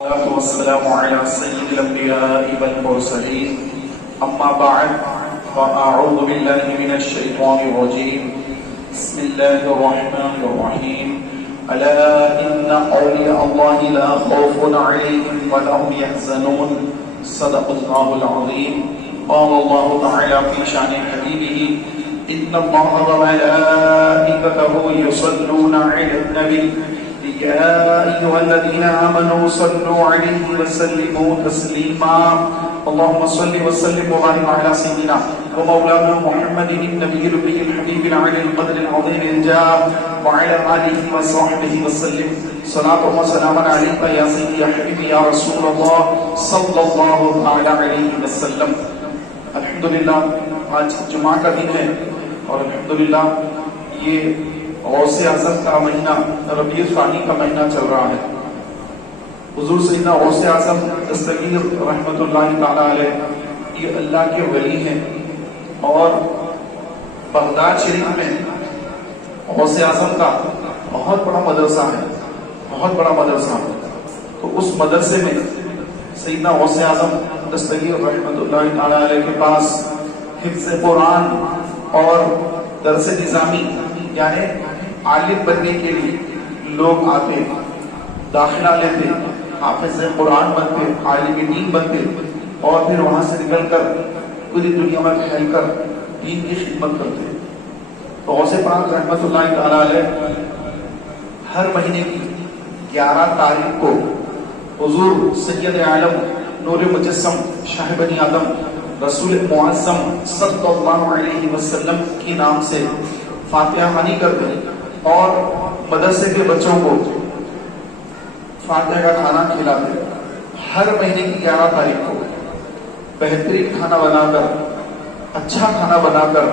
والصلاة والسلام على سيد الأنبياء والمرسلين أما بعد فأعوذ بالله من الشيطان الرجيم بسم الله الرحمن الرحيم ألا إن أولياء الله لا خوف عليهم ولا هم يحزنون صدق الله العظيم قال الله تعالى في شأن حبيبه إن الله وملائكته يصلون على النبي يا أيها الذين آمنوا صلوا عليه وسلموا تسليما اللهم صل وسلم وبارك على سيدنا ومولانا محمد النبي الأمي الحبيب العلي القدر العظيم الجاه وعلى آله وصحبه وسلم صلاة وسلام عليك يا سيدي يا حبيبي يا رسول الله صلى الله عليه وسلم. الحمدللہ آج جمعہ کا دن ہے اور الحمدللہ یہ غوث اعظم کا مہینہ ربیع الثانی کا مہینہ چل رہا ہے. حضور سیدنا غوث اعظم دستگیر رحمت اللہ تعالی علیہ یہ اللہ کے ولی ہیں اور بغداد شریف میں غوث اعظم کا بہت بڑا مدرسہ ہے، بہت بڑا مدرسہ. تو اس مدرسے میں سیدنا غوث اعظم دستگیر رحمت اللہ تعالی علیہ کے پاس حفظ قرآن اور درس نظامی یعنی عالم بننے کے لیے لوگ آتے، داخلہ لیتے، حافظ قرآن بنتے، عالم دین بنتے اور پھر وہاں سے نکل کر پوری دنیا میں پھیل کر دین کی خدمت کرتے. تو غوث پاک رحمت اللہ تعالی علیہ ہر مہینے کی 11 تاریخ کو حضور سید عالم نور مجسم شاہ بنی آدم رسول معظم صلی اللہ علیہ وسلم کے نام سے فاتحہ خوانی کرتے اور مدرسے کے بچوں کو فاتحہ کا کھانا کھلاتے. ہر مہینے کی 11 تاریخ کو بہترین کھانا بنا کر، اچھا کھانا بنا کر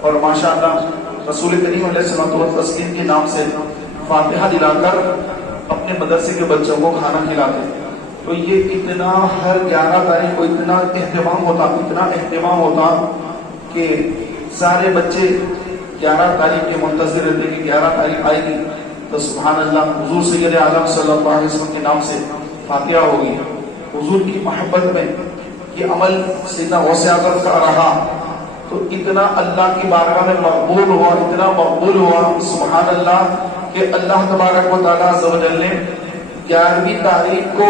اور ماشاءاللہ رسول کریم علیہ الصلوۃ والتسلیم کے نام سے فاتحہ دلا کر اپنے مدرسے کے بچوں کو کھانا کھلاتے. تو یہ اتنا ہر 11 تاریخ کو اتنا اہتمام ہوتا کہ سارے بچے 11 تاریخ کے منتظر رہتے کہ 11 تاریخ آئے گی تو سبحان اللہ حضور سید عالم صلی اللہ علیہ وسلم کے نام سے فاتحہ ہوگی. حضور کی محبت میں یہ عمل سیدنا غوث اعظم کا رہا تو اتنا اللہ کی بارگاہ میں مقبول ہوا، اتنا مقبول ہوا سبحان اللہ کہ اللہ تبارک و تعالیٰ عز و جل نے 11ویں تاریخ کو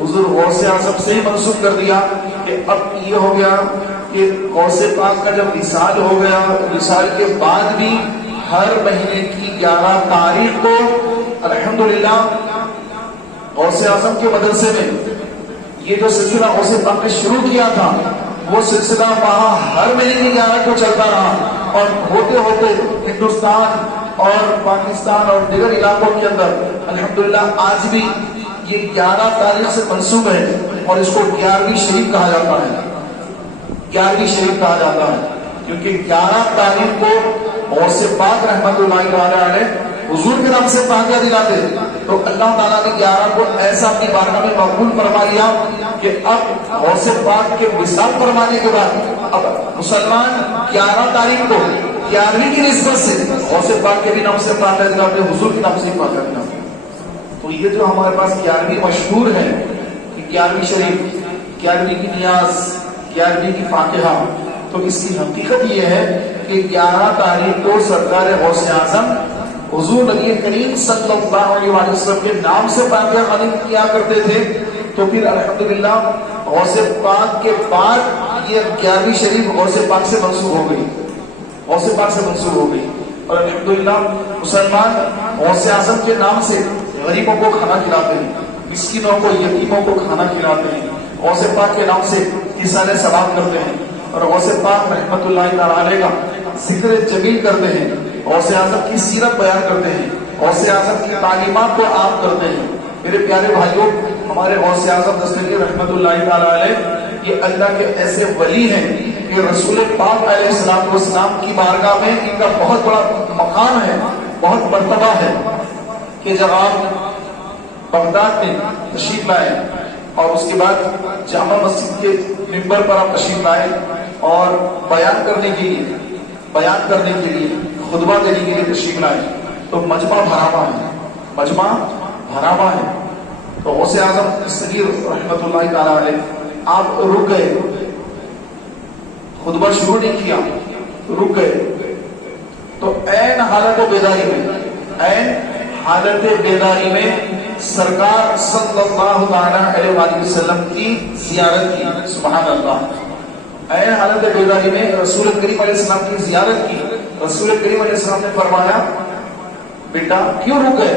حضور غوث اعظم سے ہی منسوخ کر دیا کہ اب یہ ہو گیا کہ غوث پاک کا جب وصال ہو گیا، وصال کے بعد بھی ہر مہینے کی 11 تاریخ کو الحمدللہ غوث اعظم کے مدرسے میں یہ جو سلسلہ غوث پاک نے شروع کیا تھا وہ سلسلہ وہاں ہر مہینے کی 11 کو چلتا رہا اور ہوتے ہوتے ہندوستان اور پاکستان اور دیگر علاقوں کے اندر الحمدللہ آج بھی یہ 11 تاریخ سے منسوب ہے اور اس کو 11ویں شریف کہا جاتا ہے. 11ویں شریف کہا جاتا ہے کیونکہ 11 تاریخ کو غوث پاک رحمت اللہ علیہ حضور کے نام سے فاتحہ دلاتے تو اللہ تعالیٰ نے 11 کو ایسا اپنی بارگاہ میں مقبول فرما لیا کہ اب غوث پاک کے وصال فرمانے کے بعد اب مسلمان 11 تاریخ کو 11ویں کی نسبت سے غوث پاک کے بھی نام سے فاتحہ دلاتے، حضور کے نام سے فاتحہ دلاتے. تو یہ جو ہمارے پاس 11ویں مشہور ہے کہ 11ویں شریف، 11ویں کی نیاز، 11ویں کی فاتحہ، تو اس کی حقیقت یہ ہے کہ 11 تاریخ کو سرکار غوث اعظم حضور نبی کریم صلی اللہ علیہ وسلم کے نام سے فاتحہ خوانی کیا کرتے تھے. تو پھر الحمدللہ غوث پاک کے بعد یہ 11ویں شریف غوث پاک سے منسوب ہو گئی، غوث پاک سے منسوب ہو گئی اور الحمدللہ مسلمان غوث اعظم کے نام سے غریبوں کو کھانا کھلاتے ہیں، مسکینوں کو، یتیموں کو کھانا کھلاتے ہیں، غوث پاک کے نام سے ایصال ثواب کرتے ہیں اور غوث پاک رحمت اللہ تعالی علیہ کا ذکر جمیل کرتے ہیں، غوث اعظم کی سیرت بیان کرتے ہیں، غوث اعظم کی تعلیمات کو عام کرتے ہیں. میرے پیارے بھائیوں، ہمارے غوث اعظم دستگیر رحمت اللہ تعالی علیہ یہ اللہ کے ایسے ولی ہیں کہ رسول پاک علیہ السلام کی بارگاہ میں ان کا بہت بڑا مقام ہے، بہت مرتبہ ہے کہ جب آپ بغداد میں تشریف لائے اور اس کے بعد جامع مسجد کے ممبر پر آپ تشریف لائے اور بیان کرنے کے لیے خطبہ دینے کے لیے تشریف لائے تو مجمع بھرا ہوا ہے. تو غوث اعظم صغیر رحمت اللہ تعالی علیہ آپ رک گئے، خطبہ شروع نہیں کیا، رک گئے. تو عین حالت بیداری میں سرکار صلی اللہ تعالی علیہ وآلہ وسلم کی زیارت کی. سبحان اللہ. عین حالت بیداری میں رسول کریم علیہ السلام کی زیارت کی. رسول کریم علیہ السلام نے فرمایا بیٹا کیوں رک گئے،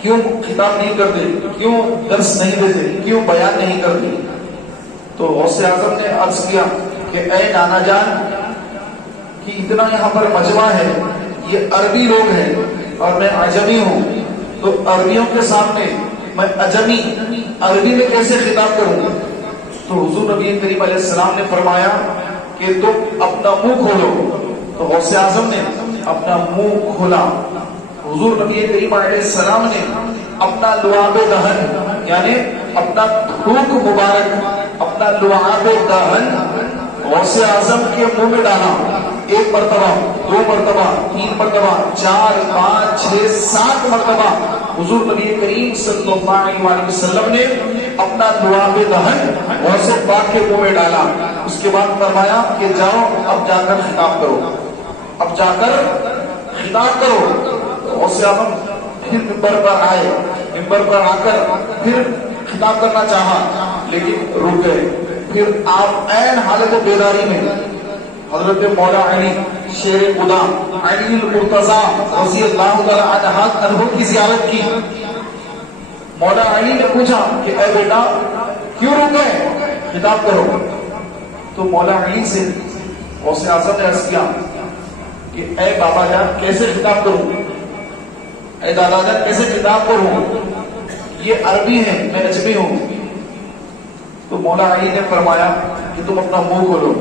کیوں خطاب نہیں کرتے، کیوں درس نہیں دیتے، کیوں بیان نہیں کرتے؟ تو غوث اعظم نے عرض کیا کہ اے نانا جان کہ اتنا یہاں پر مجمع ہے، یہ عربی لوگ ہیں اور میں عجمی ہوں، تو عربیوں کے سامنے میں عجمی عربی میں کیسے خطاب کروں؟ تو حضور نبی کریم علیہ السلام نے فرمایا کہ تم اپنا منہ کھولو. تو غوث اعظم نے اپنا منہ کھولا. حضور نبی کریم علیہ السلام نے اپنا لعاب دہن یعنی اپنا تھوک مبارک، اپنا لعاب دہن غوث اعظم کے منہ میں ڈالا. ایک مرتبہ، دو مرتبہ، تین مرتبہ، 4 5 6 7 مرتبہ حضور نبی کریم صلی اللہ علیہ وسلم نے اپنا لعاب دہن غوث پاک کے منہ میں ڈالا. اس کے بعد فرمایا کہ جاؤ اب جا کر خطاب کرو، اب جا کر خطاب کرو. غوث اعظم پھر منبر پر آئے، منبر پر آ کر پھر خطاب کرنا چاہا لیکن رک گئے. پھر آپ عین حالت بیداری میں حضرت مولا علی شیر خدا علی المرتضیٰ رضی اللہ تعالی عنہ کی زیارت کی. مولا علی نے پوچھا کہ اے بیٹا کیوں رک گئے، خطاب کرو. تو مولا علی سے غوث اعظم نے عرض کیا کہ اے بابا جان کیسے خطاب کروں، اے دادا جان کیسے خطاب کروں، یہ عربی ہے میں عجمی ہوں. تو مولا علی نے فرمایا کہ تم اپنا منہ کھولو.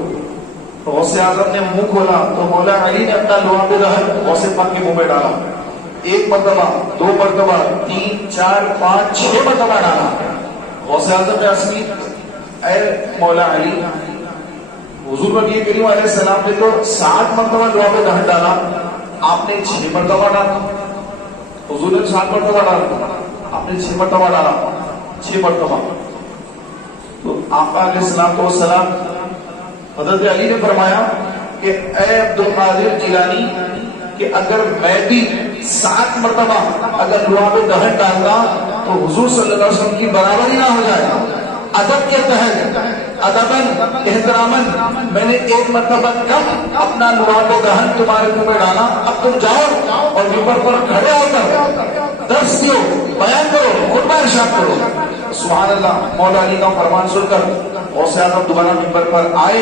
تو غوث اعظم نے منہ کھولا تو مولا علی نے اپنا لعاب دہن غوث پاک کے منہ میں ڈالا. ایک مرتبہ، دو مرتبہ، 3 4 5 6 مرتبہ ڈالا. غوث اعظم نے عرض کی اے مولا علی حضور نبی کریم علیہ السلام نے تو 7 مرتبہ لعاب دہن ڈالا، آپ نے 6 مرتبہ ڈالا. حضور نے 7 مرتبہ ڈالا، آپ نے 6 مرتبہ ڈالا، 6 مرتبہ. تو آقا علیہ السلام حضرت علی نے فرمایا کہ اے عبد القادر جیلانی کہ اگر میں بھی 7 مرتبہ اگر لعاب دہن ڈالتا تو حضور صلی اللہ علیہ وسلم کی برابری نہ ہو جائے. ادب کے تحت ادباً احتراماً میں نے 1 مرتبہ کم اپنا لعاب دہن تمہارے منہ میں ڈالا. اب تم جاؤ اور منبر پر کھڑے ہو کر درس دو، بیان کرو، خطبہ ارشاد کرو. سبحان اللہ. مولا علی کا فرمان سن کر غوث اعظم دوبارہ منبر پر آئے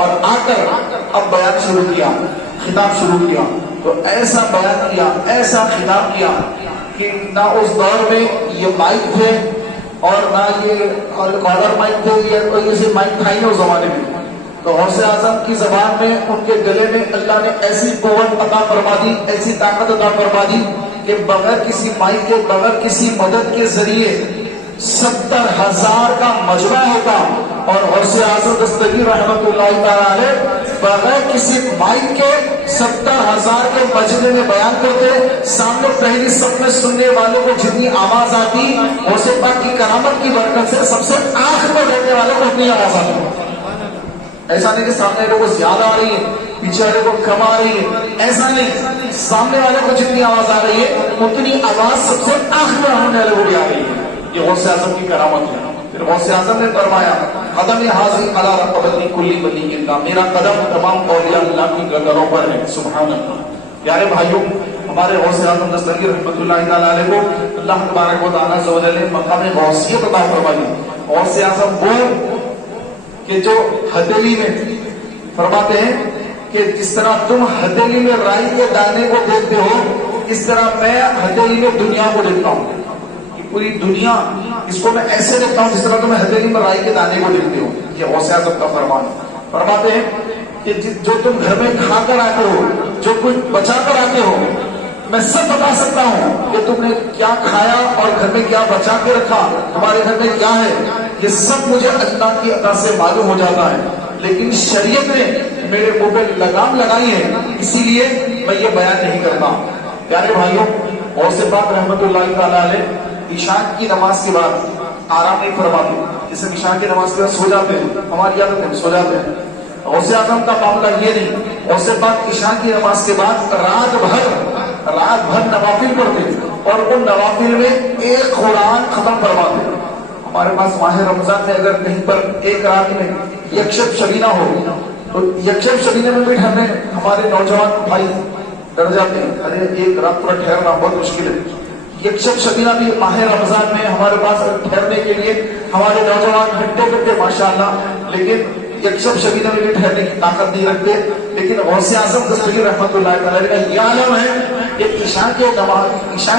اور آ کر اب بیان شروع کیا، خطاب شروع کیا. تو ایسا بیان کیا، ایسا خطاب کیا کہ نہ اس دور میں یہ مائک تھے اور نہ یہ کالر مائک تھے، یا کوئی ایسے مائک تھا ہی نہیں اس زمانے میں. تو غوث اعظم کی زبان میں ان کے گلے میں اللہ نے ایسی قوت عطا فرما دی، ایسی طاقت عطا فرما دی کہ بغیر کسی مائک کے، بغیر کسی مدد کے ذریعے 70,000 کا مجمع ہوتا اور غوث اعظم دستگیر رحمت اللہ تعالی علیہ بغیر کسی مائک کے 70,000 کے مجمع میں بیان کرتے. سامنے پہلی صف میں سننے والوں کو جتنی آواز آتی غوث پاک کی کرامت کی برکت سے سب سے آخر میں بیٹھنے والوں کو اتنی آواز آتی. ایسا نہیں کہ سامنے والوں کو زیادہ آ رہی ہے، پیچھے والے کو کم آ رہی ہے، ایسا نہیں. سامنے والے کو جتنی آواز آ رہی ہے اتنی آواز سب سے آخر میں ہونے والے کو بھی آ رہی ہے. یہ غوث اعظم کی کرامت ہے. پھر غوث اعظم نے فرمایا قدم حاضر علی رقبتی کلی ولی اللہ، میرا قدم تمام اولیاء اللہ کی گردنوں پر ہے. سبحان اللہ. پیارے بھائیوں، ہمارے غوث اعظم دستگیر رحمت اللہ تعالی علیہ کو اللہ تبارک و تعالی عز و جل نے مقام غوثیت عطا فرمائی. غوث اعظم وہ کہ جو ہتھیلی میں فرماتے ہیں کہ جس طرح تم ہتھیلی میں رائی کے دانے کو دیکھتے ہو اس طرح میں ہتھیلی میں دنیا کو دیکھتا ہوں. پوری دنیا اس کو میں ایسے دیکھتا ہوں جس طرح تم ہتھیلی میں رائی کے دانے کو دیکھتے ہو. یہ غوث اعظم کا فرمان. فرماتے ہیں کہ جو تم گھر میں کھا کر آتے ہو، جو کچھ بچا کر آتے ہو، میں سب بتا سکتا ہوں کہ تم نے کیا کھایا اور گھر میں کیا بچا کے رکھا، تمہارے گھر میں کیا ہے، یہ سب مجھے اللہ کی عطا سے معلوم ہو جاتا ہے. لیکن شریعت نے میرے منہ پہ لگام لگائی ہے، اسی لیے میں یہ بیان نہیں کرتا. پیارے بھائیوں، غوث پاک رحمت اللہ تعالی علیہ عشاء کی نماز کے بعد آرام نہیں فرماتے. جیسے عشاء کی نماز کے بعد سو جاتے ہیں, ہماری عادت ہے سو جاتے ہیں. غوث اعظم کا معاملہ یہ نہیں. غوث پاک عشاء کی نماز کے بعد رات بھر نوافل پڑھتے اور ان نوافل میں ایک قرآن ختم فرماتے. ہمارے پاس ماہ رمضان میں اگر کہیں پر ایک رات میں یکشب شبینہ ہو تو یکشب شبینہ میں بھی ٹھہرنے ہمارے نوجوان بھائی ڈر جاتے ہیں. ارے ایک رات پر ٹھہرنا بہت مشکل ہے. یکشب شبینہ بھی ماہ رمضان میں ہمارے پاس ٹھہرنے کے لیے ہمارے نوجوان گھنٹے ماشاءاللہ, لیکن یکشب شبینہ میں بھی ٹھہرنے کی طاقت نہیں رکھتے. لیکن غوث اعظم دستگیر رحمۃ اللہ تعالی کا یہ عالم ہے کہ عشاء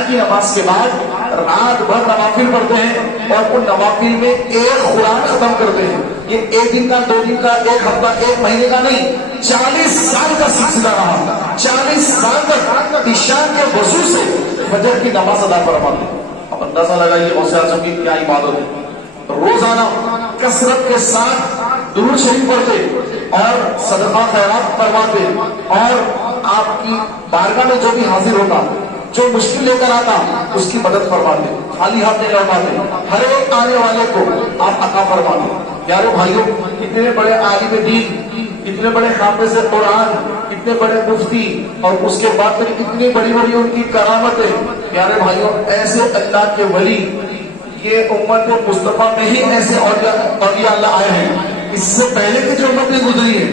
کی نماز کے بعد رات بھر نوافل پڑھتے ہیں اور ان نوافل میں ایک قرآن ختم کرتے ہیں. یہ ایک دن کا, 2 دن کا, ایک ہفتہ, ایک مہینے کا نہیں, 40 سال کا سلسلہ رہا. 40 سال تک عشاء کے وضو سے فجر کی نماز ادا فرماتے ہیں. اب اندازہ لگائیے غوث اعظم کی کیا عبادت ہے. روزانہ کثرت کے ساتھ درود شریف پڑھتے اور صدقہ خیرات کرواتے اور آپ کی بارگاہ میں جو بھی حاضر ہوتا, جو مشکل لے کر آتا, اس کی مدد فرماتے, خالی ہاتھ نہیں لوٹاتے, ہر ایک آنے والے کو آپ عطا فرماتے. پیارے بھائیوں, اتنے بڑے عالم دین, اتنے بڑے حافظ قرآن, اتنے بڑے مفتی, اور اس کے بعد پھر اتنی بڑی ان کی کرامتیں. پیارے بھائیوں, ایسے اللہ کے ولی یہ امت مصطفیٰ میں ہی ایسے اولیاء اللہ آئے ہیں. اس سے پہلے کی جو امت بھی گزری ہے,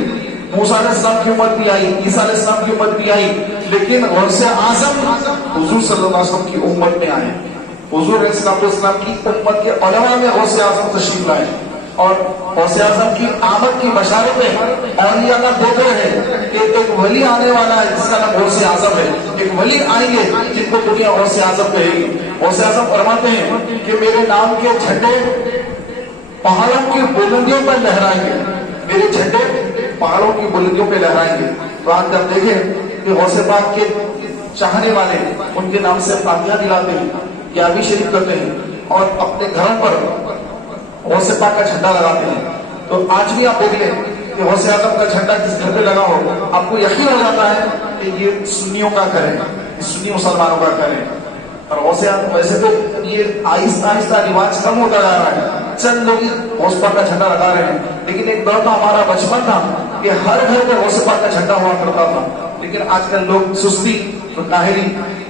موسیٰ علیہ السلام کی امت بھی آئی, عیسیٰ علیہ السلام کی امت بھی آئی, لیکن غوث اعظم حضور صلی اللہ علیہ وسلم کی امت میں آئے. حضور علیہ السلام کی امت کے علماء میں غوث اعظم تشریف لائے اور غوث اعظم کی آمد کی بشارتیں اولیاء اللہ دیتے ہیں کہ ایک ولی آنے والا ہے جس کا نام غوث اعظم ہے. ایک ولی آئیں گے جن کو دنیا غوث اعظم کہے گی. غوث اعظم فرماتے ہیں کہ میرے نام کے جھنڈے پہاڑوں کی بلندیوں پر لہرائیں گے, میرے جھنڈے پہاڑوں کی بلندیوں پہ لہرائیں گے. تو آج جب دیکھیں کہ غوث پاک کے چاہنے والے ان کے نام سے فاتحہ دلاتے ہیں, یابی شریف کرتے ہیں اور اپنے گھروں پر غوث پاک کا جھنڈا لگاتے ہیں. تو آج بھی آپ دیکھ لیں کہ غوث اعظم کا جھنڈا جس گھر پہ لگا ہو, آپ کو یقین ہو جاتا ہے کہ یہ سنیوں کا گھر ہے, یہ سنی مسلمانوں کا گھر ہے. اور غوث اعظم ویسے تو یہ آہستہ آہستہ رواج کم ہوتا جا رہا ہے, چند لوگ غوث پاک کا جھنڈا لگا رہے ہیں, لیکن ایک دور تو ہمارا بچپن تھا کہ ہر گھر پہ غوث پاک کا جھنڈا ہوا کرتا تھا. لیکن آج کل لوگ سستی تو کاہلی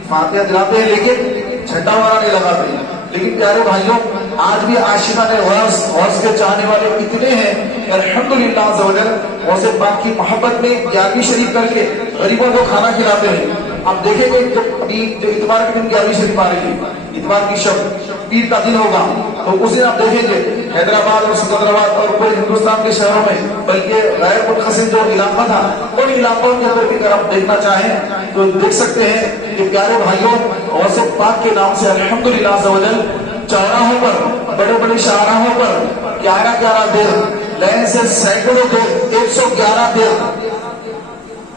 فاتحہ دلاتے ہیں لیکن جھنڈا والا نہیں لگاتے ہیں. لیکن پیارے بھائیوں, آج بھی عاشقان غوث کے چاہنے والے اتنے ہیں کہ الحمدللہ عز و جل غوث پاک کی محبت میں یابی شریف کر کے غریبوں کو کھانا کھلاتے ہیں. آپ دیکھیں گے ابھی جو اتوار کے دن یابی شریف آ رہی ہے, اتوار کی شب پیر کا دن ہوگا, تو اس دن آپ دیکھیں گے حیدرآباد اور سکندرآباد اور پورے ہندوستان کے شہروں میں, بلکہ غیر منقسم جو علاقہ تھا ان علاقوں کے اندر بھی اگر آپ دیکھنا چاہیں تو دیکھ سکتے ہیں کہ پیارے بھائیوں غوث پاک کے نام سے الحمدللہ عز و جل چوراہوں پر, بڑے بڑے شاہراہوں پر 11 دیر, لین سے سینکڑوں دیر, 111 دیر,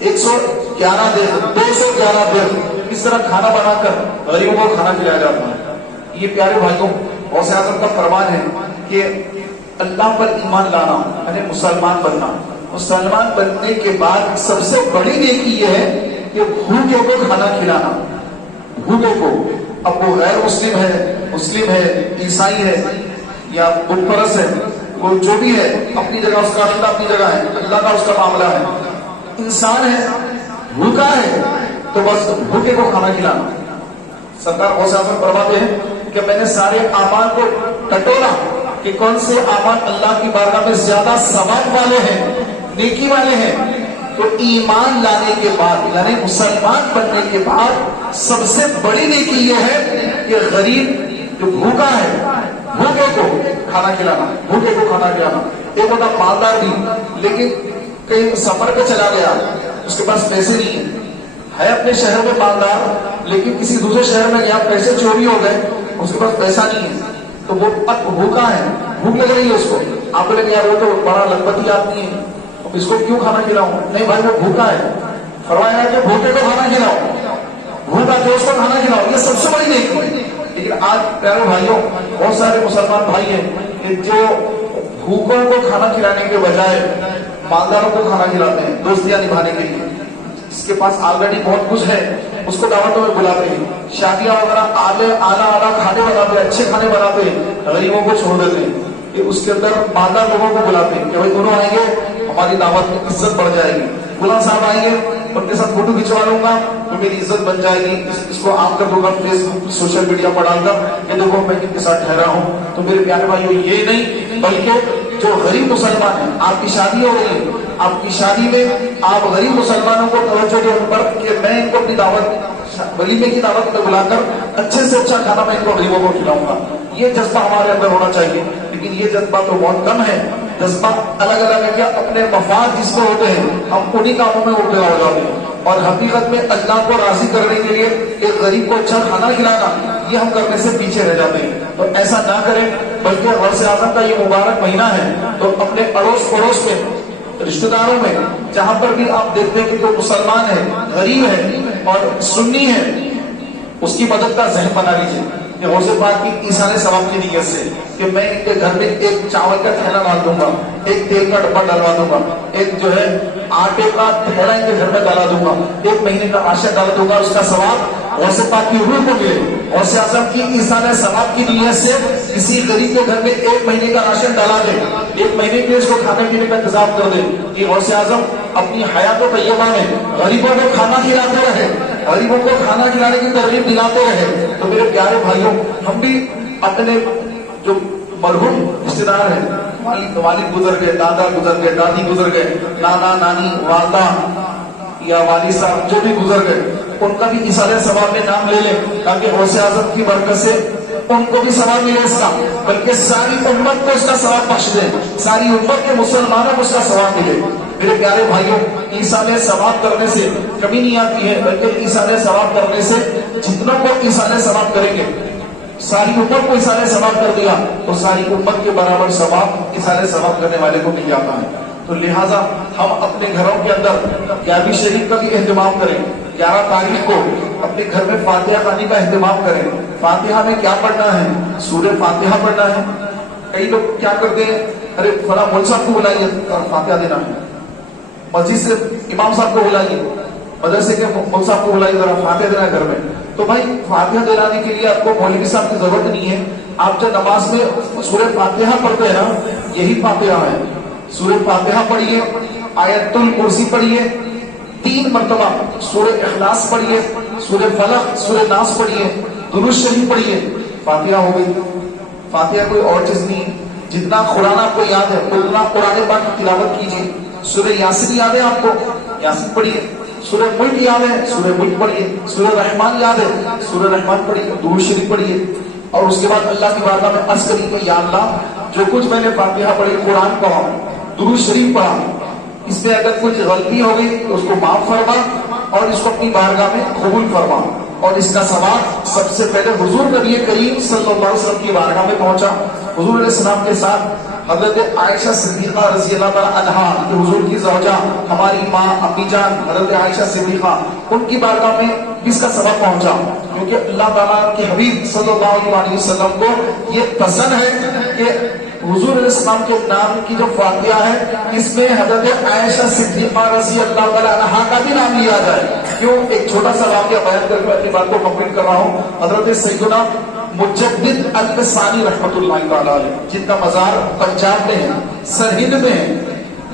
111 دیر, 211 دیر اس طرح کھانا بنا کر غریبوں کو کھانا کھلایا جاتا ہے. یہ پیارے بھائیوں غوث اعظم کا فرمان ہے کہ اللہ پر ایمان لانا یعنی مسلمان بننا. مسلمان بننے کے بعد سب سے بڑی نیکی یہ ہے کہ بھوکے کو کھانا کھلانا. بھوکے کو, اب وہ غیر مسلم ہے, عیسائی ہے یا بت پرست ہے, وہ جو بھی ہے اپنی جگہ, اس کا اللہ اپنی جگہ ہے, اللہ کا اس کا معاملہ ہے. انسان ہے, بھوکا ہے, تو بس بھوکے کو کھانا کھلانا. سرکار غوث اعظم فرماتے ہیں کہ میں نے سارے اعمال کو ٹٹولا کہ کون سے اعمال اللہ کی بارگاہ میں زیادہ ثواب والے ہیں, نیکی والے ہیں. تو ایمان لانے کے بعد یعنی مسلمان بننے کے بعد سب سے بڑی نیکی یہ ہے کہ غریب جو بھوکا ہے بھوکے کو کھانا کھلانا. بھوکے کو کھانا کھلانا. ایک ہوتا مالدار بھی لیکن کہیں سفر پہ چلا گیا, اس کے پاس پیسے نہیں ہے اپنے شہر میں مالدار, لیکن کسی دوسرے شہر میں گیا, پیسے چوری ہو گئے, اس کے پاس پیسہ نہیں ہے, تو وہ بھوکا ہے, بھوک لگ رہی ہے اس کو. آپ کو لگے یار وہ تو بڑا لکھپتی آدمی ہے, اس کو کیوں کھانا کھلاؤں؟ نہیں بھائی وہ بھوکا ہے. فرمایا کہ بھوکے کو کھانا کھلاؤ, بھوکا جو اس کو کھانا کھلاؤ, یہ سب سے بڑی نیکی ہے. لیکن آج پیارے بھائیوں بہت سارے مسلمان بھائی ہیں کہ جو بھوکوں کو کھانا کھلانے کے بجائے مالداروں کو کھانا کھلاتے ہیں دوستیاں نبھانے کے لیے. جس کے پاس آلریڈی بہت کچھ ہے اس کو دعوتوں میں بلاتے ہیں، شادیاں وغیرہ اعلیٰ کھانے بناتے ہیں، اچھے کھانے بناتے ہیں، غریبوں کو چھوڑ دیتے ہیں کہ اس کے اندر مالدار لوگوں کو بلاتے ہیں کہ بھائی دونوں آئیں گے ہماری دعوت میں عزت بڑھ جائے گی، فلاں صاحب آئیں گے ان کے ساتھ فوٹو کھنچوا لوں گا تو میری عزت بن جائے گی، اس کو عام کر دوں گا فیس بک سوشل میڈیا پر ڈال کر کہ دیکھو میں ان کے ساتھ ٹھہرا ہوں۔ تو میرے پیارے بھائیوں یہ نہیں بلکہ جو غریب مسلمان ہیں، آپ کی شادی ہو رہی ہے، آپ کی شادی میں آپ غریب مسلمانوں کو توجہ دیں ان پر کہ میں ان کو اپنی دعوت ولیمے کی دعوت میں بلا کر اچھے سے اچھا کھانا میں ان کو غریبوں کو کھلاؤں گا، یہ جذبہ ہمارے اندر ہونا چاہیے۔ لیکن یہ جذبہ تو بہت کم ہے، جذبہ الگ الگ ہے کہ اپنے مفاد جس میں ہوتے ہیں ہم انہی کاموں میں مبتلا ہو جاتے ہیں، اور حقیقت میں اللہ کو راضی کرنے کے لیے ایک غریب کو اچھا کھانا کھلانا یہ ہم کرنے سے پیچھے رہ جاتے ہیں۔ تو ایسا نہ کریں، بلکہ غوث اعظم کا یہ مبارک مہینہ ہے تو اپنے اڑوس پڑوس میں، رشتہ داروں میں، جہاں پر بھی آپ دیکھتے ہیں کہ کوئی مسلمان ہے، غریب ہے اور سنی ہے، اس کی مدد کا ذہن بنا لیجیے کہ غوث پاک کی ایصال ثواب کی نیت سے کہ میں ان کے گھر میں ایک چاول کا تھیلا ڈال دوں گا، ایک تیل کا ڈبہ ڈلوا دوں گا، ایک جو ہے آٹے کا تھیلا ان کے گھر میں ڈالا دوں گا، ایک مہینے کا راشن ڈالا دوں گا، اس کا ثواب غوث پاک کی روح کو ملے۔ غوث اعظم کی ایصال ثواب کی نیت سے کسی غریب کے گھر میں ایک مہینے کا راشن ڈالا دے، ایک مہینے کے اس کو کھانے پینے کا انتظام کر دے کہ غوث اعظم اپنی حیات طیبہ میں غریبوں کو کھانا کھلاتے رہے، غریبوں کو کھانا کھلانے کی ترغیب دلاتے رہے۔ تو میرے پیارے بھائیوں، ہم بھی اپنے جو مرحوم رشتے دار ہیں، والد گزر گئے، دادا گزر گئے، دادی گزر گئے، نانا نانی، والدہ یا والد صاحب جو بھی گزر گئے، ان کا بھی ایصال ثواب میں نام لے لیں تاکہ غوث اعظم کی برکت سے ان کو بھی ثواب ملے اس کا، بلکہ ساری امت کو اس کا ثواب بخش دیں، ساری امت کے مسلمانوں کو اس کا ثواب ملے۔ میرے پیارے بھائیوں، ایصال ثواب کرنے سے کمی نہیں آتی ہے، بلکہ ایصال ثواب کرنے سے جتنوں کو ایصال ثواب کریں گے، ساری امت کو ایصال ثواب کر دیا تو ساری امت کے برابر ثواب ایصال ثواب کرنے والے کو مل جاتا ہے۔ تو لہٰذا ہم اپنے گھروں کے اندر 11ویں شریف کا بھی اہتمام کریں، 11 تاریخ کو اپنے گھر میں فاتحہ خوانی کا اہتمام کریں۔ فاتحہ میں کیا پڑھنا ہے؟ سورہ فاتحہ پڑھنا ہے۔ کئی لوگ کیا کرتے ہیں، ارے فلاں مول صاحب کو بلائیے فاتحہ دینا ہے، مسجد سے امام صاحب کو بلائیے، مدرسے کے مول صاحب کو بلائیے، ذرا فاتحہ دینا ہے گھر میں۔ تو بھائی فاتحہ دلانے کے لیے آپ کو مولوی صاحب کی ضرورت نہیں ہے، آپ جب نماز میں سورہ فاتحہ پڑھتے ہیں نا، یہی فاتحہ ہے۔ سورہ فاتحہ پڑھیے، آیت الکرسی پڑھیے 3 مرتبہ، سورہ اخلاص پڑھیے، سورہ فلق، سورہ ناس پڑھیے، درود شریف پڑھیے، فاتحہ ہو گئی۔ فاتحہ کوئی اور چیز نہیں، جتنا قرآن آپ کو یاد ہے اتنا قرآن پاک کی تلاوت کیجیے۔ سورہ یاسین یاد ہے آپ کو، یاسین پڑھیے۔ سورہ ملک یاد ہے، سورہ ملک پڑھیے۔ سورہ رحمان یاد ہے، سورہ رحمان پڑھیے، درود شریف پڑھیے، اور اس کے بعد اللہ کی بارگاہ میں عرض کریے کہ یا اللہ جو کچھ میں نے فاتحہ پڑھی، قرآن پڑھا، درود شریف پڑھا، اس میں اگر کچھ غلطی ہو گئی تو اس کو معاف فرما اور اس کو اپنی بارگاہ میں قبول فرما۔ اور اس کا ثواب سب سے پہلے حضور نبی کریم صلی اللہ علیہ وسلم کی بارگاہ میں پہنچا۔ حضور علیہ السلام کے ساتھ حضرت عائشہ صدیقہ رضی اللہ تعالیٰ عنہا، حضور کی زوجہ، ہماری ماں امی جان حضرت عائشہ صدیقہ، ان کی بارگاہ میں اس کا سبب پہنچا، کیونکہ اللہ تعالیٰ کے حبیب صلی اللہ علیہ وسلم کو یہ پسند ہے کہ حضور علیہ السلام کے نام کی جو فاتحہ ہے اس میں حضرت عائشہ صدیقہ رضی اللہ تعالیٰ عنہا کا بھی نام لیا جائے۔ کیوں؟ ایک چھوٹا سا واقعہ بیان کر کے اپنی بات کو کمپلیٹ کر رہا ہوں۔ حضرت سیدنا مجدد الثانی رحمۃ اللہ تعالیٰ علیہ، جن کا مزار پنجاب میں ہے، سرہند میں ہے،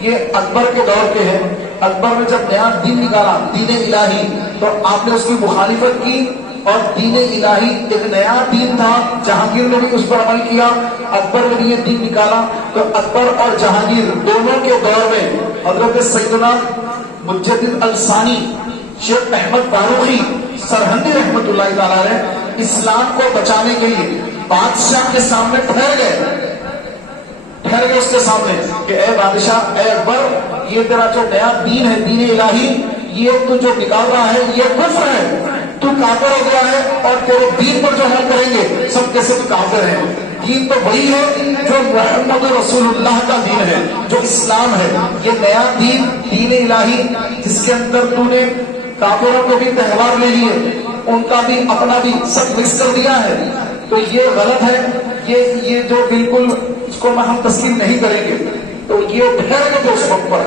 یہ اکبر کے دور کے ہیں۔ اکبر نے جب نیا دین نکالا، دین الہی، تو آپ نے اس کی مخالفت کی، اور دین الہی ایک نیا دین تھا، جہانگیر نے بھی اس پر عمل کیا، اکبر نے بھی یہ دین نکالا۔ تو اکبر اور جہانگیر دونوں کے دور میں حضرت سیدنا مجدد الثانی شیخ احمد فاروقی سرہندی رحمت اللہ تعالیٰ نے اسلام کو بچانے کے لیے بادشاہ کے سامنے ٹھہر گئے اس کے سامنے کہ اے بادشاہ، اے اکبر، یہ تیرا جو نیا دین ہے، دین الہی، یہ تو جو نکال رہا ہے یہ کفر ہے، تو کافر ہو گیا ہے، اور تیرے دین پر جو حل کریں گے سب کے سب کافر ہیں۔ دین تو وہی ہے جو محمد رسول اللہ کا دین ہے، جو اسلام ہے، یہ نیا دین، دین الہی، جس کے اندر تو نے کافروں کو بھی تہوار لے لیے، ان کا بھی اپنا بھی سب مکس کر دیا ہے، تو یہ غلط ہے، یہ جو بالکل اس کو ہم تسلیم نہیں کریں گے۔ تو یہ ٹھہر گئے تھے اس وقت پر،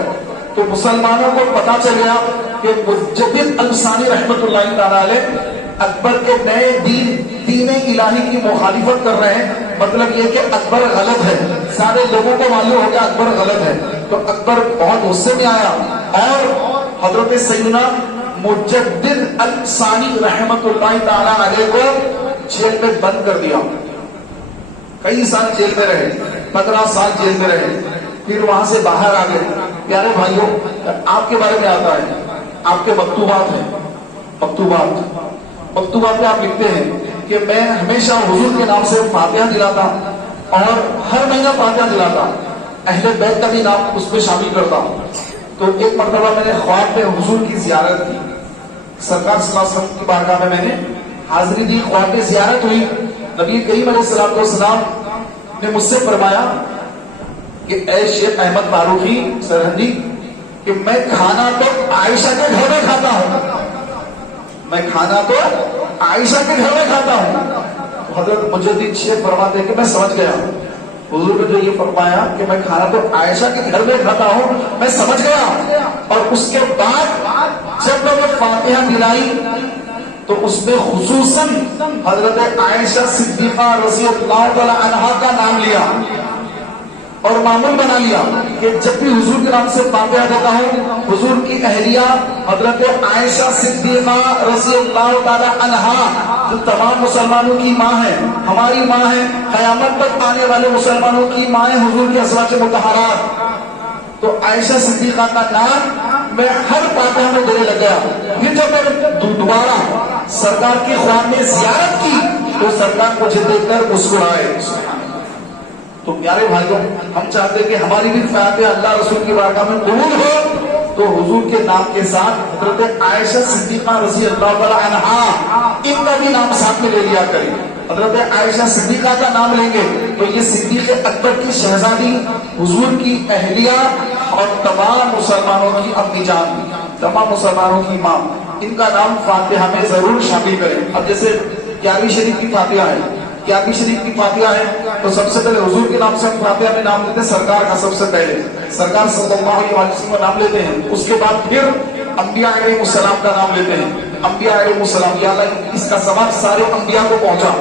تو مسلمانوں کو پتا چل گیا کہ مجدد الثانی رحمت اللہ تعالی علیہ اکبر کے نئے دین الہی کی مخالفت کر رہے ہیں. مطلب یہ کہ اکبر غلط ہے. سارے لوگوں کو معلوم ہو گیا اکبر غلط ہے. تو اکبر بہت غصے میں آیا اور حضرت سیدنا مجدد الثانی رحمت اللہ تعالی علیہ کو جیل میں بند کر دیا. کئی سال جیل میں رہے, 15 سال جیل میں رہے. پھر وہاں سے باہر آ گئے. پیارے بھائیوں, آپ کے بارے میں آتا ہے, آپ کے مکتوبات ہیں, مکتوبات میں آپ لکھتے ہیں کہ میں ہمیشہ حضور کے نام سے فاتحہ دلاتا اور ہر مہینہ فاتحہ دلاتا, اہل بیت کا بھی نام اس میں شامل کرتا. تو ایک مرتبہ میں نے خواب میں حضور کی زیارت کی, سرکار صلی اللہ علیہ وسلم کی بارگاہ میں نے حاضری دی. خواب میں زیارت ہوئی. نبی کریم علیہ السلام نے مجھ سے فرمایا کہ اے شیخ احمد فاروقی سرہندی کہ میں کھانا تو عائشہ کے گھر میں کھاتا ہوں, میں کھانا تو عائشہ کے گھر میں کھاتا ہوں. حضرت مجدد شیخ فرماتے ہیں کہ میں سمجھ گیا, حضور نے جو یہ فرمایا کہ میں کھانا تو عائشہ کے گھر میں کھاتا ہوں, میں سمجھ گیا. اور اس کے بعد جب میں وہ فاتحہ دلائی تو اس میں خصوصاً حضرت عائشہ صدیقہ رضی اللہ تعالی عنہا کا نام لیا اور معمول بنا لیا کہ جب بھی حضور کے نام سے فاتحہ دیتا ہوں, حضور کی اہلیہ حضرت عائشہ صدیقہ رضی اللہ تعالی عنہا جو تمام مسلمانوں کی ماں ہے, ہماری ماں ہے, قیامت تک آنے والے مسلمانوں کی ماں ہے, حضور کے ازواج مطہرات. تو عائشہ صدیقہ کا نام میں ہر فاتحہ میں دینے لگ گیا. پھر جب میں دوبارہ سرکار کی خواب میں زیارت کی تو سرکار مجھے دیکھ کر مسکرائے. تو پیارے بھائیوں, ہم چاہتے ہیں کہ ہماری بھی فاتحہ اللہ رسول کی بارگاہ میں قبول ہو, تو حضور کے نام کے ساتھ حضرت عائشہ صدیقہ رضی اللہ تعالی عنہا ان کا بھی نام ساتھ میں لے لیا کریں. حضرت عائشہ صدیقہ کا نام لیں گے تو یہ صدیق اکبر کی شہزادی, حضور کی اہلیہ اور تمام مسلمانوں کی امی جان, تمام مسلمانوں کی ماں, ان کا نام فاتحہ میں ضرور شامل کریں. اب جیسے 11ویں شریف کی فاتحہ ہے, 11ویں شریف کی فاتحہ ہے تو سب سے پہلے حضور کے نام سے ہم فاتحہ میں نام لیتے ہیں, سرکار کا سب سے پہلے سرکار صلی اللہ علیہ وسلم کا نام لیتے ہیں. اس کے بعد پھر انبیاء علیہ السلام کا نام لیتے ہیں, انبیاء علیہ السلام, یا اللہ اس کا ثواب سارے انبیاء کو پہنچا.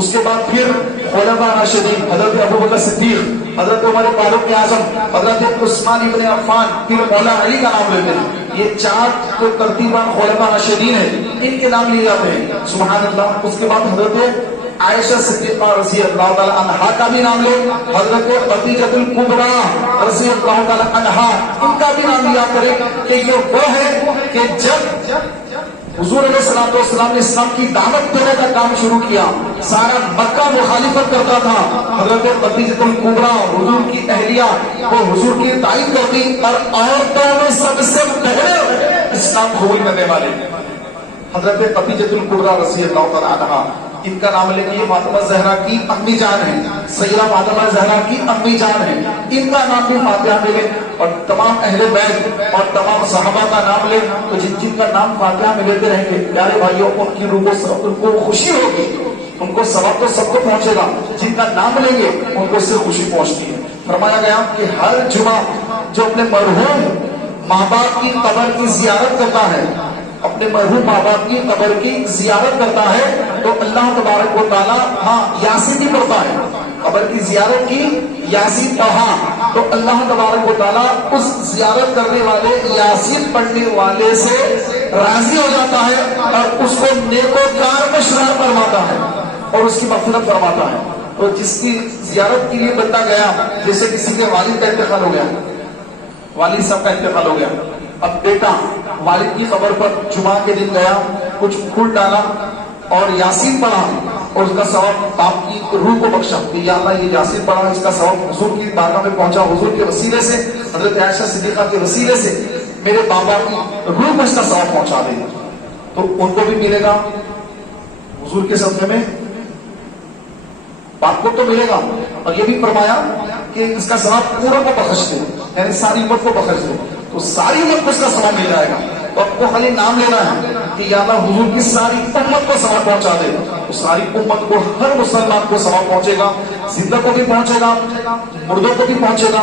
اس کے بعد پھر خلفاء راشدین, حضرت ابوبکر صدیق, حضرت عمر فاروق اعظم, حضرت عثمان ابن عفان, پھر مولا علی کا نام لیتے ہیں. یہ 4 تو ترتیباً خلفاء راشدین ہیں, ان کے نام لیے جاتے ہیں. سبحان اللہ. اس کے بعد حضرت عائشہ صدیقہ رضی اللہ تعالی عنہا کا بھی نام لے, حضرت خدیجہ الکبریٰ رضی اللہ تعالی عنہا ان کا بھی نام لیا کرے کہ یہ وہ ہے کہ جب حضور علیہ السلام نے اسلام کی دعوت دینے کا کام شروع کیا, سارا مکہ مخالفت کرتا تھا. حضرت خدیجہ الکبریٰ حضور کی اہلیہ کو حضور کی تائید کرتی اور عورتوں میں سب سے پہلے اسلام قبول کرنے والے حضرت خدیجہ الکبریٰ رضی اللہ تعالی عنہا, ان کا نام لے کے یہ فاطمہ زہرا کی امی جان ہے, سیدہ فاطمہ زہرا کی امی جان ہے, ان کا نام بھی فاتحہ میں لے. اور تمام اہل بیت اور تمام صحابہ کا نام لے تو جن کا نام فاتحہ میں لیتے رہیں گے, پیارے بھائیوں, ان کی روح ان کو خوشی ہوگی, ان کو ثواب تو سب کو پہنچے گا. جن کا نام لیں گے ان کو اس سے خوشی پہنچتی ہے. فرمایا گیا کہ ہر جمعہ جو اپنے مرحوم ماں باپ کی قبر کی زیارت کرتا ہے, اپنے مرحوم ماں باپ کی قبر کی زیارت کرتا ہے تو اللہ تبارک و تعالیٰ یاسین بھی پڑھتا ہے, قبر کی زیارت کی یاسین پڑھا تو اللہ تبارک و تعالیٰ اس زیارت کرنے والے یاسین پڑھنے والے سے راضی ہو جاتا ہے اور اس کو نیکوکار میں شمار فرماتا ہے اور اس کی مغفرت فرماتا ہے. تو جس کی زیارت کے لیے بندہ گیا, جیسے کسی کے والد کا انتقال ہو گیا, والد صاحب کا انتقال ہو گیا, اب بیٹا والد کی قبر پر جمعہ کے دن گیا, کچھ پھول ڈالا اور یاسین پڑھا اور اس کا ثواب باپ کی روح کو بخشا کہ یا اللہ یہ یاسین پڑھا, اس کا ثواب حضور کی بارگاہ میں پہنچا, حضور کے وسیلے سے, حضرت عائشہ صدیقہ کے وسیلے سے میرے بابا کی روح کو اس کا ثواب پہنچا دے, تو ان کو بھی ملے گا حضور کے صدقے میں, باپ کو تو ملے گا. اور یہ بھی فرمایا کہ اس کا ثواب پوروں کو بخش دے, یعنی ساری امت کو بخش دے, تو ساری امت کو اس کا ثواب مل جائے گا. تو آپ کو خالی نام لینا ہے کہ یا اللہ حضور کی ساری امت کو ثواب پہنچا دے, تو ساری امت کو, ہر مسلمان کو ثواب پہنچے گا, زندہ کو بھی پہنچے گا, مردوں کو بھی پہنچے گا.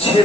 6